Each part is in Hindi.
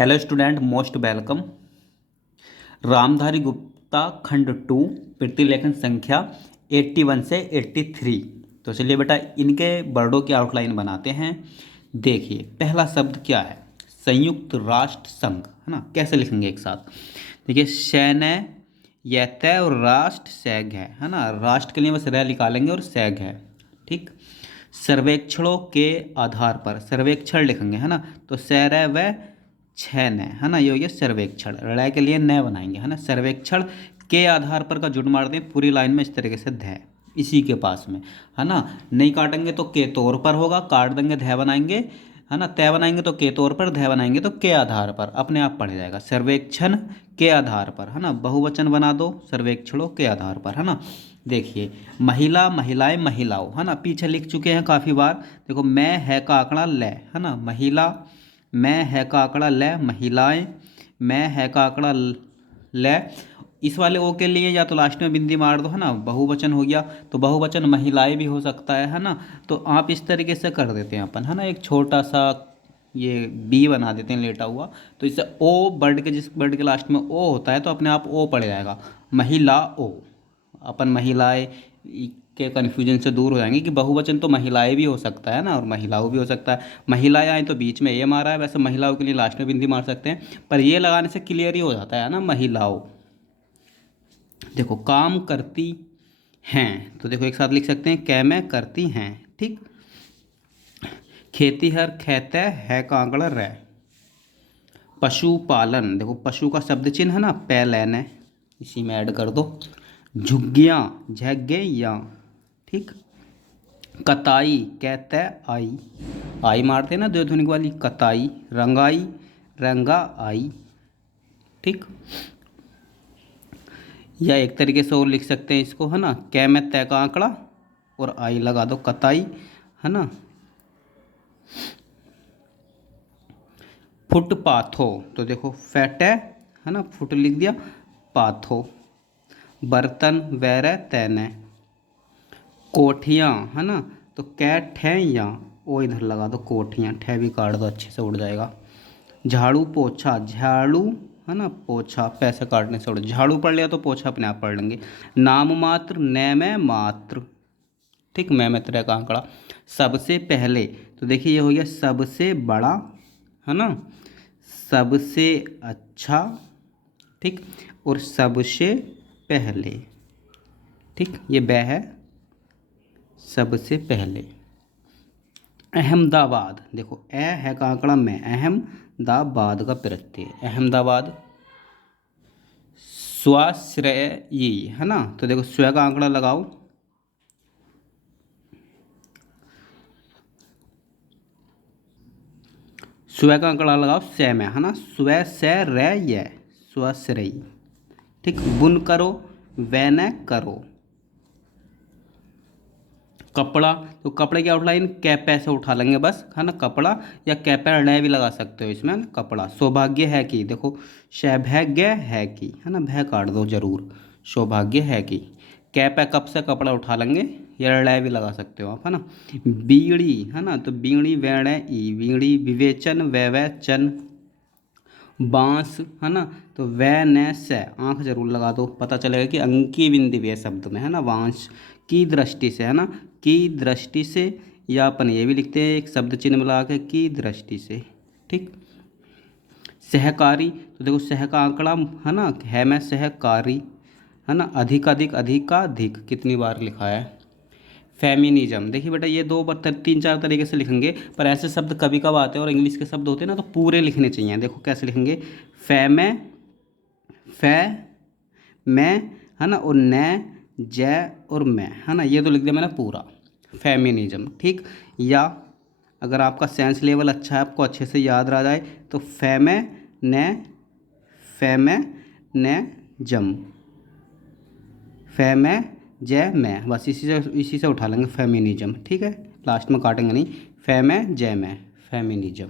Hello student, most welcome. Ramdhari Gupta खंड 2 प्रतिलेखन संख्या 81 से 83। तो चलिए बेटा इनके वर्डों की आउटलाइन बनाते हैं। देखिए पहला शब्द क्या है, संयुक्त राष्ट्र संघ, है ना। कैसे लिखेंगे एक साथ, देखिए सैन्य यत और राष्ट्र सैग है ना। राष्ट्र के लिए बस रह निकालेंगे और सैग है, ठीक। सर्वेक्षणों के आधार पर सर्वेक्षण लिखेंगे, है ना। तो सैर व छः न, है ना, ये हो गया सर्वेक्षण। लड़ाई के लिए न बनाएंगे, है ना। सर्वेक्षण के आधार पर का जुड़ मार दें पूरी लाइन में इस तरीके से ध इसी के पास में, है ना। नहीं काटेंगे तो के तौर पर होगा, काट देंगे ध बनाएंगे, है ना। तय बनाएंगे तो के तौर पर, ध बनाएंगे तो के आधार पर, अपने आप पढ़ जाएगा। सर्वेक्षण के आधार पर, है ना। बहुवचन बना दो सर्वेक्षणों के आधार पर, है ना। देखिए महिला महिलाएं महिलाओं, है ना, पीछे लिख चुके हैं काफ़ी बार। देखो मैं है का आंकड़ा ले, है ना, महिला, मैं है का आंकड़ा ले महिलाएं, मैं है का आंकड़ा ले। इस वाले ओ के लिए या तो लास्ट में बिंदी मार दो, है ना। बहुवचन हो गया तो बहुवचन महिलाएं भी हो सकता है ना। तो आप इस तरीके से कर देते हैं अपन, है ना। एक छोटा सा ये बी बना देते हैं लेटा हुआ, तो इससे ओ वर्ड के, जिस वर्ड के लास्ट में ओ होता है तो अपने आप ओ पड़ जाएगा, महिला ओ। अपन महिलाएं के कन्फ्यूजन से दूर हो जाएंगे कि बहुवचन तो महिलाएं भी हो सकता है ना, और महिलाओं भी हो सकता है। महिलाएं आए तो बीच में ये मारा है, वैसे महिलाओं के लिए लास्ट में बिंदी मार सकते हैं, पर ये लगाने से क्लियर ही हो जाता है ना, महिलाओं। देखो काम करती हैं, तो देखो एक साथ लिख सकते हैं कै में करती हैं, ठीक। खेती हर खेत है का आंकड़ा रह। पशुपालन, देखो पशु का शब्द चिन्ह है ना, पै लैन है, इसी में ऐड कर दो। झुग्गियाँ झग्गे या, ठीक। कताई कहते आई, आई मारते ना द्विध्वनिक वाली, कताई। रंगाई रंगा आई, ठीक। या एक तरीके से और लिख सकते हैं इसको, है ना, कै में तय का आंकड़ा और आई लगा दो, कताई, है ना। फुटपाथो, तो देखो फैट है ना, फुट लिख दिया, पाथो। बर्तन वैर तैने। कोठियाँ, है ना, तो कैट है या ओ इधर लगा दो, कोठियाँ, ठे भी काट दो, अच्छे से उड़ जाएगा। झाड़ू पोछा, झाड़ू, है ना, पोछा पैसे काटने से उड़, झाड़ू पढ़ लिया तो पोछा अपने आप पढ़ लेंगे। नाम मात्र न में मात्र, ठीक, मैं तरह का आंकड़ा। सबसे पहले, तो देखिए ये हो गया सबसे बड़ा, है ना, सबसे अच्छा, ठीक, और सबसे पहले, ठीक, ये बै है सबसे पहले। अहमदाबाद, देखो ए है का आंकड़ा में, अहमदाबाद का प्रत्यय, अहमदाबाद। स्वाश्रयी, है ना, तो देखो स्व का आंकड़ा लगाओ, स्व का आंकड़ा लगाओ से में, है ना, स्व से रे ये, स्वाश्रयी, ठीक। बुन करो वैन करो। कपड़ा, तो कपड़े की आउटलाइन कैपे से उठा लेंगे बस, है ना, कपड़ा, या कैपे ड़े भी लगा सकते हो इसमें, कपड़ा। सौभाग्य है कि, देखो सौभाग्य है कि, है ना, भय काट दो जरूर, सौभाग्य है कि। कैपे कप से कपड़ा उठा लेंगे, या ड़े भी लगा सकते हो आप, है ना। बीड़ी, है ना, तो बीड़ी वेणे ई, बीड़ी। विवेचन वैवेचन। बांस, है ना, तो वै न से आँख जरूर लगा दो, पता चलेगा कि अंकी बिंदी भी है शब्द में, है ना। वांश की दृष्टि से, है ना, की दृष्टि से, या अपन ये भी लिखते हैं एक शब्द चिन्ह मिला के, की दृष्टि से, ठीक। सहकारी, तो देखो सह का आंकड़ा, है ना, है में सहकारी, है ना। अधिक अधिकाधिक कितनी बार लिखा है। फेमिनिज्म, देखिए बेटा ये दो बार तीन चार तरीके से लिखेंगे, पर ऐसे शब्द कभी कब आते हैं और इंग्लिश के शब्द होते हैं ना, तो पूरे लिखने चाहिए। देखो कैसे लिखेंगे, फै में, है ना, और न जय और मैं, है ना, ये तो लिख दिया मैंने पूरा, फेमिनिज्म, ठीक। या अगर आपका सेंस लेवल अच्छा है, आपको अच्छे से याद रह जाए, तो फै में न जम, फै में जय मैं, बस इसी से उठा लेंगे फेमिनिज्म, ठीक है, लास्ट में काटेंगे नहीं। फै में जय मैं, फेमिनिज्म।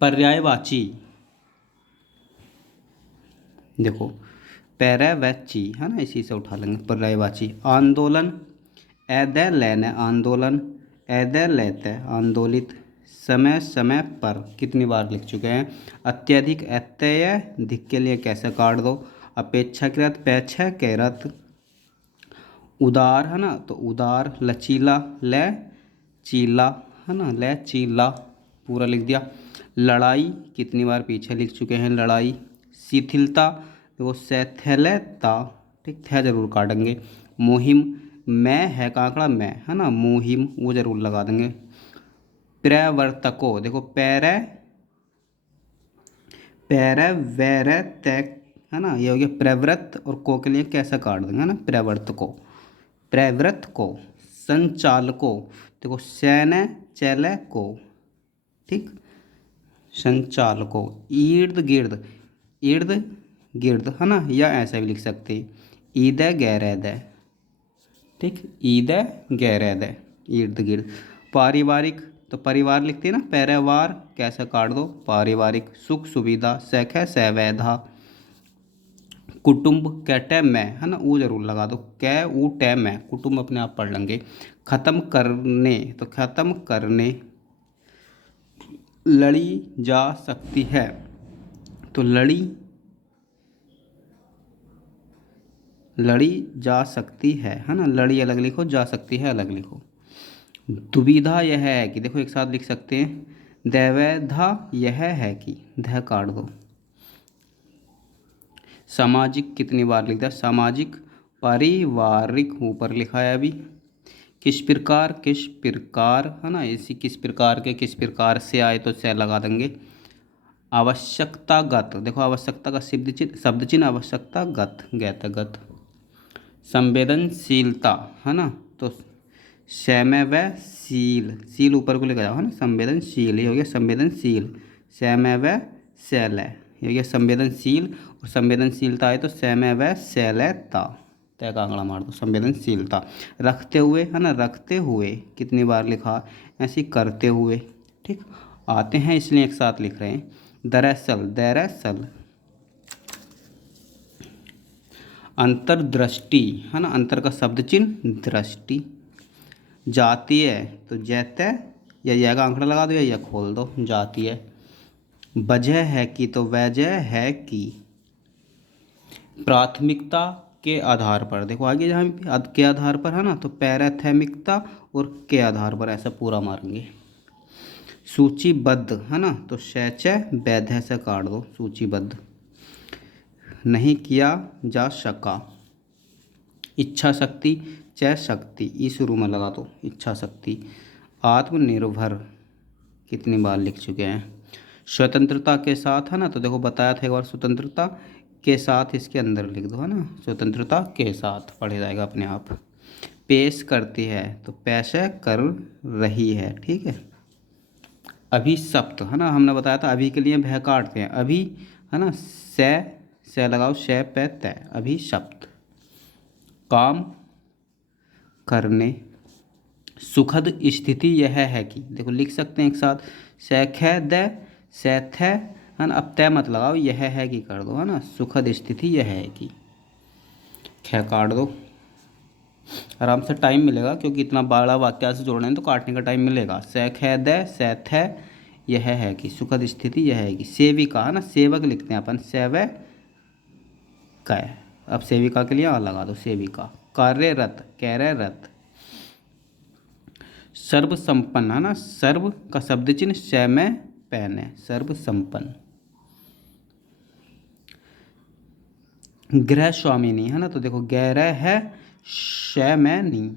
पर्यायवाची, देखो पैरावैची, है ना, इसी से उठा लेंगे पर्यायवाची। आंदोलन, ऐद लैन आंदोलन, ऐदे लेते आंदोलित, समय समय पर कितनी बार लिख चुके हैं। अत्यधिक अत्यय, धिक के लिए कैसे काट दो। अपेक्षाकृत पेक्षाकृत कैरत, उदार है ना तो उदार, लचीला ले चीला है ना, ले चीला पूरा लिख दिया। लड़ाई कितनी बार पीछे लिख चुके हैं लड़ाई। शिथिलता देखो शैथिलता, ठीक थे जरूर काटेंगे। मुहिम, मैं है कांकड़ा मैं है ना, मुहिम वो जरूर लगा देंगे। प्रवर्तको देखो पैरे पैरे वैर तय है ना, ये हो गया प्रवृत्त, और को के लिए कैसे काट देंगे है ना, प्रवर्तको प्रवृत्त को। संचालको देखो सैन्य चैले को, ठीक संचालको। इर्द गिर्द, इर्द गिर्द है ना, या ऐसा भी लिख सकते हैं ईद गैरैद, ठीक ईद गैरैद, इर्द गिर्द। पारिवारिक तो परिवार लिखते हैं ना, परिवार कैसे काट दो पारिवारिक। सुख सुविधा सैख सवैधा। कुटुंब कैटे में है ना, वो जरूर लगा दो, कै ऊ टै में, कुटुंब अपने आप पढ़ लेंगे। ख़त्म करने तो ख़त्म करने। लड़ी जा सकती है तो लड़ी लड़ी जा सकती है ना, लड़ी अलग लिखो, जा सकती है अलग लिखो। दुविधा यह है कि देखो एक साथ लिख सकते हैं। दैवधा यह है कि, ध काट दो। सामाजिक कितनी बार लिख दिया, सामाजिक पारिवारिक ऊपर लिखा है अभी। किस प्रकार है ना, इसी किस प्रकार के किस प्रकार से आए तो से लगा देंगे। आवश्यकतागत देखो आवश्यकता का शब्द चिन्ह आवश्यकतागत गत। संवेदनशीलता है ना, तो समय व शील, शील ऊपर को लेकर जाओ है ना, संवेदनशील ये हो गया संवेदनशील। समय व शैल ये हो गया संवेदनशील, और संवेदनशीलता है तो समय व शैलता, तय का आंकड़ा मार दो संवेदनशीलता। रखते हुए है ना, रखते हुए कितनी बार लिखा, ऐसी करते हुए, ठीक आते हैं इसलिए एक साथ लिख रहे हैं। दरअसल दरअसल। अंतर्दृष्टि है ना, अंतर का शब्द चिन्ह दृष्टि। जातीय तो जैते, या यह का आंकड़ा लगा दो या यह खोल दो, जातीय। वजह है कि तो वजह है कि। प्राथमिकता के आधार पर देखो आगे जहाँ के आधार पर है ना, तो प्राथमिकता और के आधार पर ऐसा पूरा मारेंगे। सूचीबद्ध है ना, तो शैचय वैध से काट दो सूचीबद्ध। नहीं किया जा सका। इच्छा शक्ति च शक्ति, ई शुरू में लगा दो इच्छा शक्ति। आत्मनिर्भर कितनी बार लिख चुके हैं। स्वतंत्रता के साथ है ना, तो देखो बताया था एक बार, स्वतंत्रता के साथ इसके अंदर लिख दो है ना, स्वतंत्रता के साथ पढ़ जाएगा अपने आप। पेश करती है तो पैसे कर रही है, ठीक है। अभिशप्त है ना, हमने बताया था अभी के लिए भय काटते हैं, अभी है ना, से लगाओ शे पे तय, अभिशप्त। काम करने। सुखद स्थिति यह है कि देखो लिख सकते हैं एक साथ, सैख द सैथ है ना, अब तय मत लगाओ, यह है कि कर दो है ना, सुखद स्थिति यह है कि, ख काट दो। आराम से टाइम मिलेगा क्योंकि इतना बड़ा वाक्य से जोड़ना है तो काटने का टाइम मिलेगा। सैख द सैथ है यह है कि, सुखद स्थिति यह है कि। सेविका है ना, सेवक लिखते हैं अपन, सेवक है, अब सेविका के लिए आ लगा दो सेविका। कार्यरत कार्यरत। सर्व संपन्न है ना, सर्व का शब्द चिन्ह श में पैन है, सर्व संपन्न। गृह स्वामिनी है ना, तो देखो गैरह है श में नी,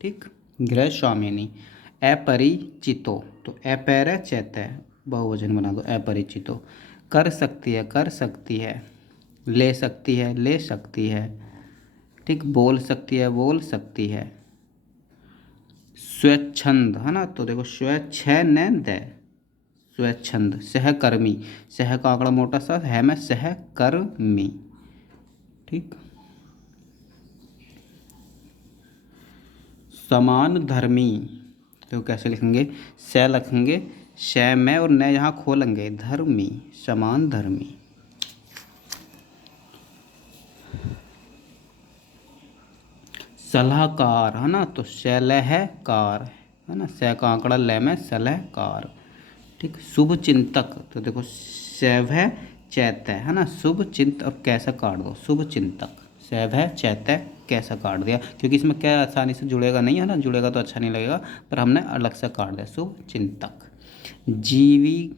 ठीक गृह स्वामिनी। अपरिचितो तो अपरिचित है, बहुवचन बना दो अपरिचितो। कर सकती है। ले सकती है, ठीक बोल सकती है, बोल सकती है। स्वच्छंद है ना, तो देखो स्वच्छंद स्वच्छंद। सहकर्मी, सह का आंकड़ा मोटा सा है में सहकर्मी, ठीक। समान धर्मी तो कैसे लिखेंगे, स लिखेंगे श में और न यहाँ खोलेंगे, धर्मी समान धर्मी। सलाहकार है ना, तो सलाहकार है ना, सह का आंकड़ा लय में सलहकार, ठीक। शुभ चिंतक, तो देखो सैव है चैत्य, है ना, शुभ चिंत और कैसा काट दो, शुभ चिंतक, सैव है चैत्य कैसा काट दिया, क्योंकि इसमें क्या आसानी से जुड़ेगा नहीं, है ना, जुड़ेगा तो अच्छा नहीं लगेगा, पर हमने अलग से काट दिया, शुभ चिंतक। जीवी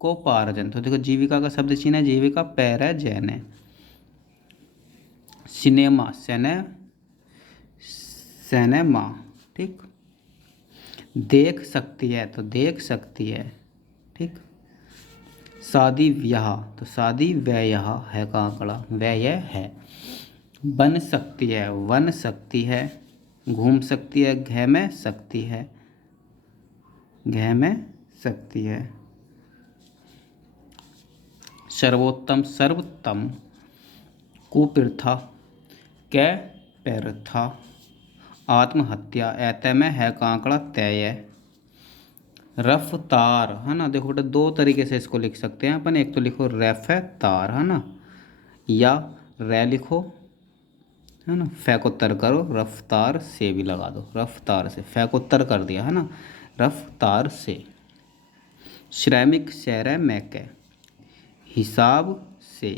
को पारजन, तो देखो जीविका का शब्द चिन्ह है, जीविका पैर है जैन है। सिनेमा सिनेमा, ठीक। देख सकती है, तो देख सकती है, ठीक। शादी ब्याह, तो शादी व्यय है का आंकड़ा व्यय है। बन सकती है, वन सकती है। घूम सकती है, घ में सकती है, घ में सकती है। सर्वोत्तम सर्वोत्तम। कुप्रथा कै पैरथा। आत्महत्या ऐते में है का आंकड़ा तय। रफ्तार, है ना, देखो बेटा दो तरीके से इसको लिख सकते हैं अपन, एक तो लिखो रेफ है तार, है ना, या रे लिखो, है ना, फै को तर करो, रफ्तार से भी लगा दो, रफ्तार से, फै को तर कर दिया, है ना, रफ्तार से। श्रमिक शहर मैके, हिसाब से।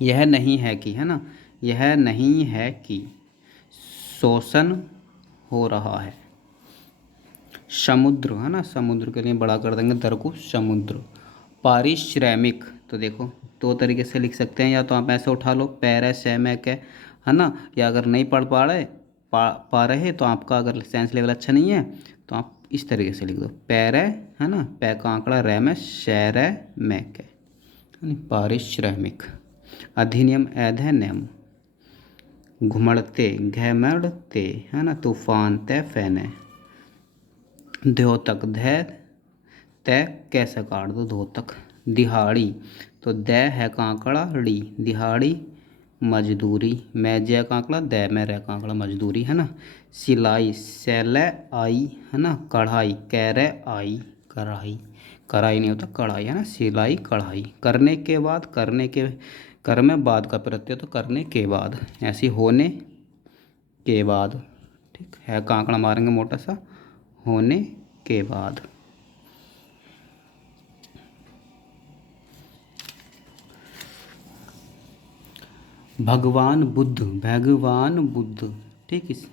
यह नहीं है कि, है ना, यह नहीं है कि शोषण हो रहा है। समुद्र, है ना, समुद्र के लिए बड़ा कर देंगे दर को, समुद्र। पारिश्रमिक, तो देखो दो तरीके से लिख सकते हैं, या तो आप ऐसे उठा लो पैर सैमैक है ना, या अगर नहीं पढ़ पा रहे तो आपका अगर साइंस लेवल अच्छा नहीं है तो आप इस तरीके से लिख दो पैर, है ना, पै का आंकड़ा रै में शैर मैक है, पारिश्रमिक। अधिनियम अधिनियम। घुमड़ते घमड़ते, है ना, तूफान तय फैने। द्योतक धै तय कैसे काट दो धोतक। दिहाड़ी, तो दै है का आंकड़ा ड़ी, दिहाड़ी मजदूरी। मैं जय का आंकड़ा दै में रह का आंकड़ा मजदूरी, है ना। सिलाई सैले आई, है ना, कढ़ाई कैरे आई, कढ़ाई, कढ़ाई नहीं होता कढ़ाई, है ना, सिलाई कढ़ाई। करने के बाद, करने के, कर में बाद का प्रत्यय, तो करने के बाद, ऐसी होने के बाद, ठीक है का आंकड़ा मारेंगे मोटा सा, होने के बाद। भगवान बुद्ध, ठीक। इस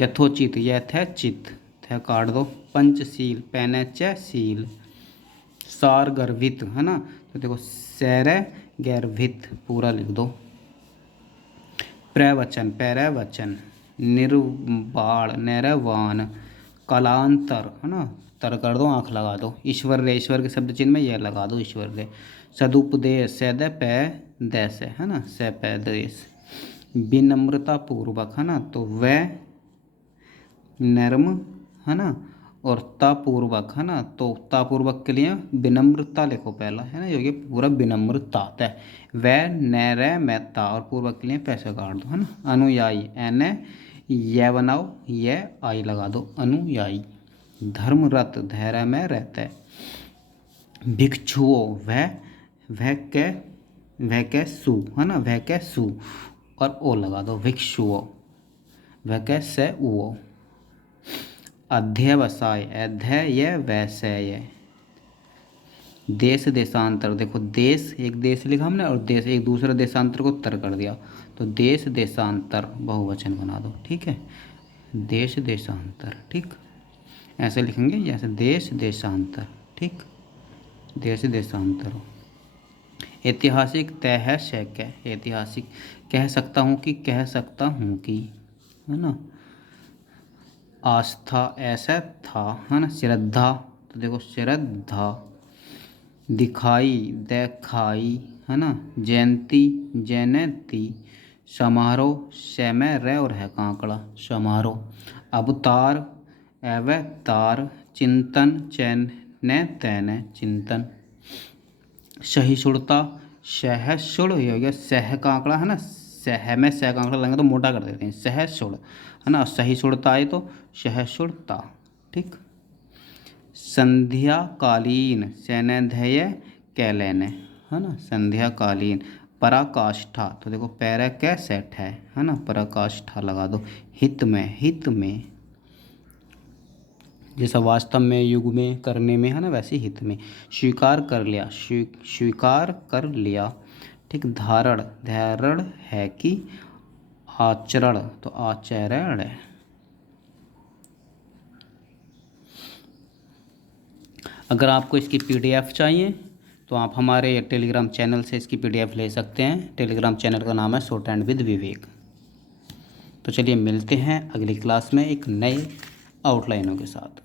यथोचित, यथेचित, थ काट दो। पंचशील पैनच शील। सार गर्भित, है ना, तो देखो सैर गर्भित पूरा लिख दो। प्रवचन पैरवचन। निर्वाण नैरवान। कलांतर, है ना, तर कर दो आँख लगा दो। ईश्वर रे, ईश्वर के शब्द चिन्ह में यह लगा दो ईश्वर रे। सदुपदेश सद पै दैस, है ना, स पै देश। विनम्रता पूर्वक, है ना, तो वह नर्म, है ना, और तापूर्वक, है ना, तो तापूर्वक के लिए विनम्रता लिखो पहला, है ना, ये पूरा विनम्रता तय। वह नैर मैता, और पूर्वक के लिए पैसे काट दो, है ना। अनुयायी एन यह बनाओ, यह आई लगा दो, अनुयायी। धर्मरत धैर्य में रहता है। भिक्षुओं वह के सु, है ना, वह के सु, और ओ लगा दो भिक्षुओं, वह के से वो। अध्यवसाय अध्यय वैसय। देश देशांतर, देखो देश एक देश लिखा हमने और देश एक दूसरे देशांतर को तर कर दिया, तो देश देशांतर बहुवचन बना दो, ठीक है, देश देशांतर, ठीक। ऐसे लिखेंगे जैसे देश देशांतर, ठीक, देश देशांतर। ऐतिहासिक तय है शैक्य, ऐतिहासिक कह सकता हूँ कि, कह सकता हूँ कि, है ना। आस्था ऐसा था, है ना। श्रद्धा, तो देखो श्रद्धा। दिखाई देखाई, है ना। जयंती जयंती। समारोह समय रे और है का आंकड़ा समारोह। अवतार अवतार। चिंतन चैन न तैन चिंतन। सहिष्णुता सहिष्णु, ये हो गया सह का आंकड़ा, है ना, सह में सह का आंकड़ा लेंगे तो मोटा कर देते हैं, सहिष्णु, है ना, सहिष्णुता आए तो सहिष्णुता, ठीक। संध्याकालीन सैन्यधेय कैलेन, है ना, संध्याकालीन। पराकाष्ठा, तो देखो पैरा कै सेट है ना, पराकाष्ठा लगा दो। हित में, हित में। जैसा वास्तव में, युग में, करने में है ना, वैसे हित में। स्वीकार कर लिया, स्वीकार कर लिया। ठीक, धारण, धारण है कि आचरण, तो आचरण है। अगर आपको इसकी पीडीएफ चाहिए तो आप हमारे टेलीग्राम चैनल से इसकी पीडीएफ ले सकते हैं। टेलीग्राम चैनल का नाम है शॉर्ट हैंड विद विवेक। तो चलिए मिलते हैं अगली क्लास में एक नए आउटलाइनों के साथ।